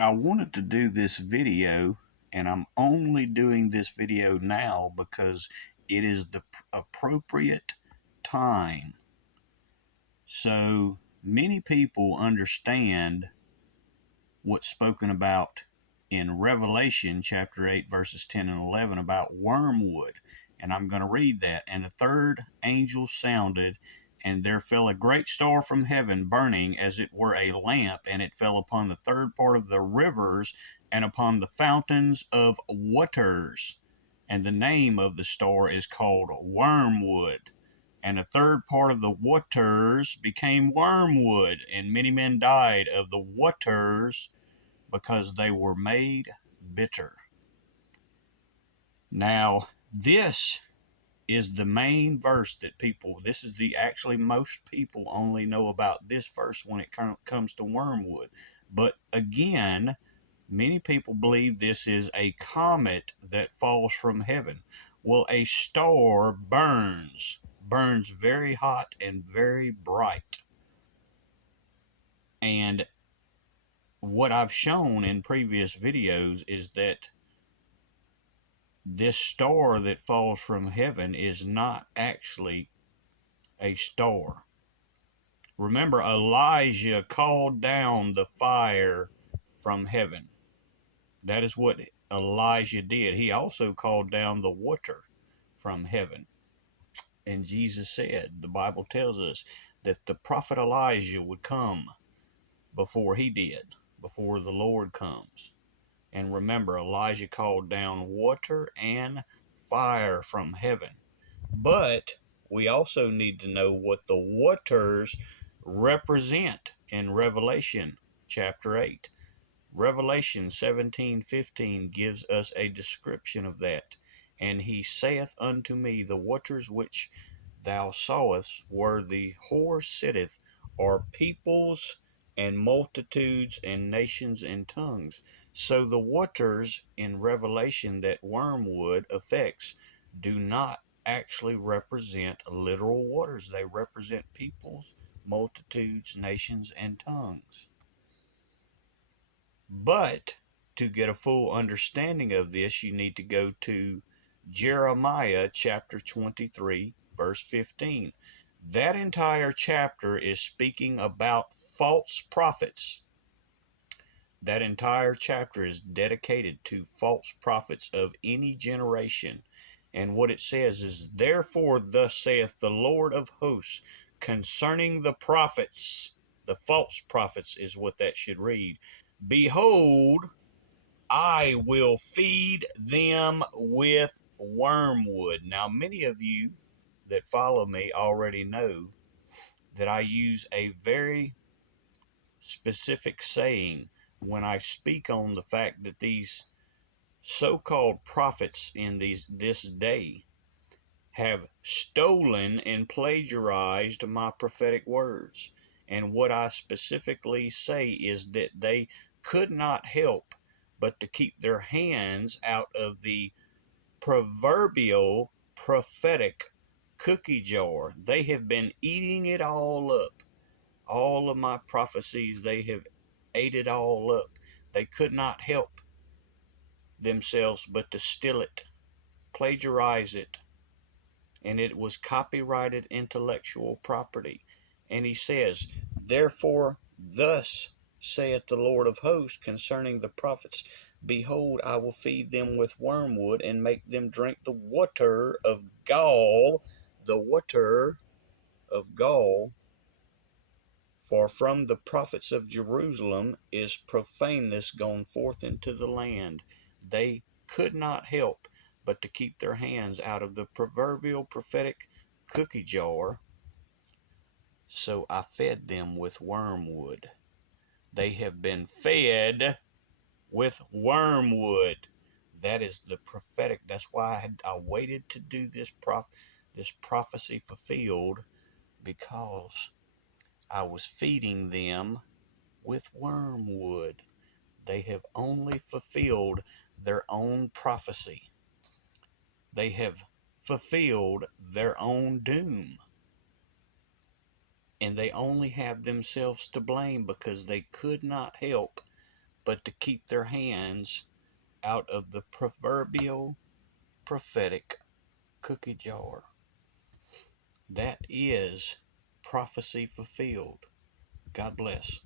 I wanted to do this video, and I'm only doing this video now because it is the appropriate time. So many people understand what's spoken about in Revelation chapter 8, verses 10 and 11 about wormwood. And I'm going to read that. And the third angel sounded, and there fell a great star from heaven, burning as it were a lamp, and it fell upon the third part of the rivers and upon the fountains of waters. And the name of the star is called Wormwood. And a third part of the waters became wormwood, and many men died of the waters because they were made bitter. Now, this is the main verse that this is the actually most people only know about this verse when it comes to wormwood. But again, many people believe this is a comet that falls from heaven. Well, a star burns very hot and very bright. And what I've shown in previous videos is that this star that falls from heaven is not actually a star. Remember, Elijah called down the fire from heaven. That is what Elijah did. He also called down the water from heaven. And Jesus said, the Bible tells us that the prophet Elijah would come before he did, before the Lord comes. And remember, Elijah called down water and fire from heaven. But we also need to know what the waters represent in Revelation chapter 8. Revelation 17:15 gives us a description of that. And he saith unto me, the waters which thou sawest where the whore sitteth are peoples and multitudes and nations and tongues. So the waters in Revelation that wormwood affects do not actually represent literal waters. They represent peoples, multitudes, nations, and tongues. But to get a full understanding of this, you need to go to Jeremiah chapter 23, verse 15. That entire chapter is speaking about false prophets. That entire chapter is dedicated to false prophets of any generation. And what it says is, therefore, thus saith the Lord of hosts concerning the prophets, the false prophets is what that should read. Behold, I will feed them with wormwood. Now, many of you that follow me already know that I use a very specific saying when I speak on the fact that these so-called prophets in this day have stolen and plagiarized my prophetic words. And what I specifically say is that they could not help but to keep their hands out of the proverbial prophetic cookie jar. They have been eating it all up. All of my prophecies, they have ate it all up. They could not help themselves but to steal it, plagiarize it, and it was copyrighted intellectual property. And he says, therefore, thus saith the Lord of hosts concerning the prophets, behold, I will feed them with wormwood and make them drink the water of gall, the water of gall. For from the prophets of Jerusalem is profaneness gone forth into the land. They could not help but to keep their hands out of the proverbial prophetic cookie jar. So I fed them with wormwood. They have been fed with wormwood. That is the prophetic. That's why I waited to do this prophecy fulfilled, because I was feeding them with wormwood. They have only fulfilled their own prophecy. They have fulfilled their own doom. And they only have themselves to blame because they could not help but to keep their hands out of the proverbial prophetic cookie jar. That is prophecy fulfilled. God bless.